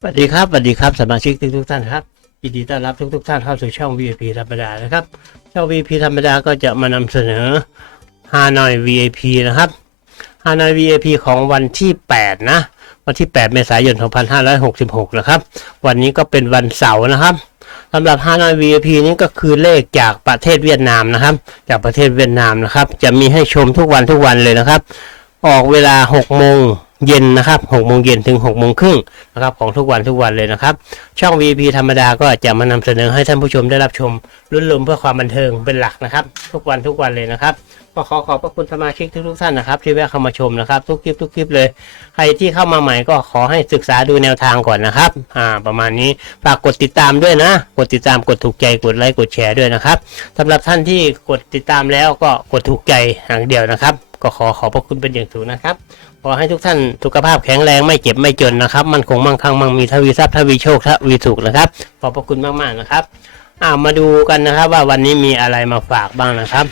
สวัสดีครับสวัสดีครับสมาชิกทุกทุกท่านครับยินดีต้อนรับทุกทุกท่านเข้าสู่ช่อง VIP ธรรมดานะครับ ช่อง VIP ธรรมดาก็จะมานำเสนอฮานอย VIP นะครับฮานอย VIP ของวันที่ 8 นะ วันที่ 8 เมษายน 2566 นะครับ วันนี้ก็เป็นวันเสาร์นะครับสำหรับฮานอย VIP นี้ก็คือเลขจากประเทศเวียดนามนะครับ จากประเทศเวียดนามนะครับ จะมีให้ชมทุกวันทุกวันเลยนะครับ ออกเวลา 6 โมง เย็นนะครับ6โมงเย็นถึง6โมงครึ่งนะครับของทุกวันทุกวันเลยนะครับ ช่อง VP ธรรมดาก็จะมานำเสนอให้ท่านผู้ชมได้รับชมรุ่นลมเพื่อความบันเทิงเป็นหลักนะครับ ทุกวันทุกวันเลยนะครับก็ขอขอบพระคุณสมาชิกทุกๆท่านนะครับ ที่แวะเข้ามาชมนะครับ ทุกคลิปทุกคลิปเลย ใครที่เข้ามาใหม่ก็ขอให้ศึกษาดูแนวทางก่อนนะครับ อ่า ประมาณนี้ฝากกดติดตามด้วยนะ กดติดตามกดถูกใจกดไลค์กดแชร์ด้วยนะครับสำหรับท่านที่กดติดตามแล้วก็กดถูกใจอย่างเดียวนะครับ ก็ขอขอบพระคุณเป็นอย่างสูงนะครับขอให้ทุกท่านสุขภาพแข็งแรงไม่เจ็บไม่จนนะครับ มันคงมั่งคั่งมั่งมีทวีทรัพย์ทวีโชคทวีสุขนะครับขอบพระคุณมากๆนะครับอ่ามาดูกันนะครับว่าวันนี้มีอะไรมาฝากบ้างนะครับ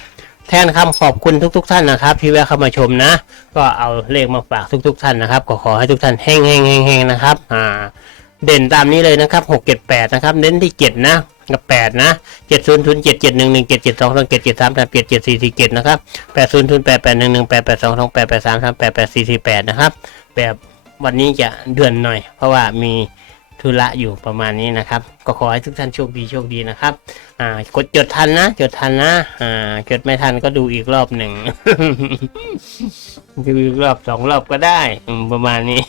แทนคำขอบคุณทุกๆท่านนะครับ ที่แวะเข้ามาชมนะ ก็เอาเลขมาฝากทุก ๆ ท่านนะครับ ก็ขอให้ทุกท่านแห้งแห้งแห้งนะครับอ่าเด่นตามนี้เลยนะครับหกเจ็ดแปดนะครับ เน้นที่เจ็ดนะ กับแปดนะเจ็ดศูนย์ศูนย์เจ็ดเจ็ดหนึ่งหนึ่งเจ็ดเจ็ดสองสองเจ็ดเจ็ดสามสามเจ็ดเจ็ดสี่สี่เจ็ดนะครับแปดศูนย์ศูนย์แปดแปดหนึ่งหนึ่งแปดแปดสองสองแปดแปดสามสามแปดแปดสี่สี่แปดนะครับ แบบวันนี้จะเดือนหน่อย เพราะว่ามี ธุระอยู่ประมาณนี้นะครับ ก็ขอให้ทุกท่านโชคดีโชคดีนะครับ อ่ากดจดทันนะจดทันนะ อ่าจดไม่ทันก็ดูอีกรอบหนึ่งดูอีกรอบสองรอบก็ได้ประมาณนี้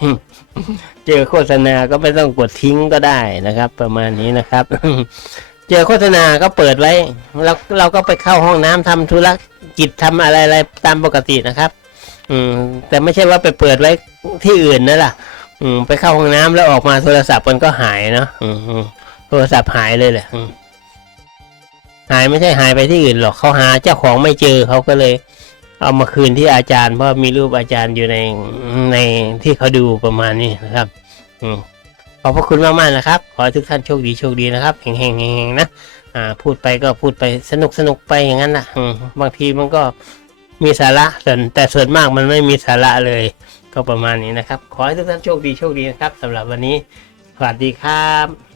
เจอโฆษณาก็ไม่ต้องกดทิ้งก็ได้นะครับ ประมาณนี้นะครับ เจอโฆษณาก็เปิดไว้เราเราก็ไปเข้าห้องน้ำทำธุรกิจทำอะไรอะไรตามปกตินะครับ อืม แต่ไม่ใช่ว่าไปเปิดไว้ที่อื่นนะล่ะ อืมไปเข้าห้องน้ำแล้วออกมาโทรศัพท์มันก็หายเนาะอืมโทรศัพท์หายเลยแหละหายไม่ใช่หายไปที่อื่นหรอกเขาหาเจ้าของไม่เจอเขาก็เลย เอามาคืนที่อาจารย์เพราะมีรูปอาจารย์อยู่ในในที่เขาดูประมาณนี้นะครับ อืมขอบพระคุณมากๆนะครับ ขอให้ทุกท่านโชคดีโชคดีนะครับเฮงๆเฮงๆนะอ่า พูดไปก็พูดไปสนุกสนุกไปอย่างนั้นนะอืมบางทีมันก็มีสาระส่วนแต่ส่วนมากมันไม่มีสาระเลย ก็ประมาณนี้นะครับ ขอให้ทุกท่านโชคดีโชคดีนะครับสำหรับวันนี้สวัสดีครับ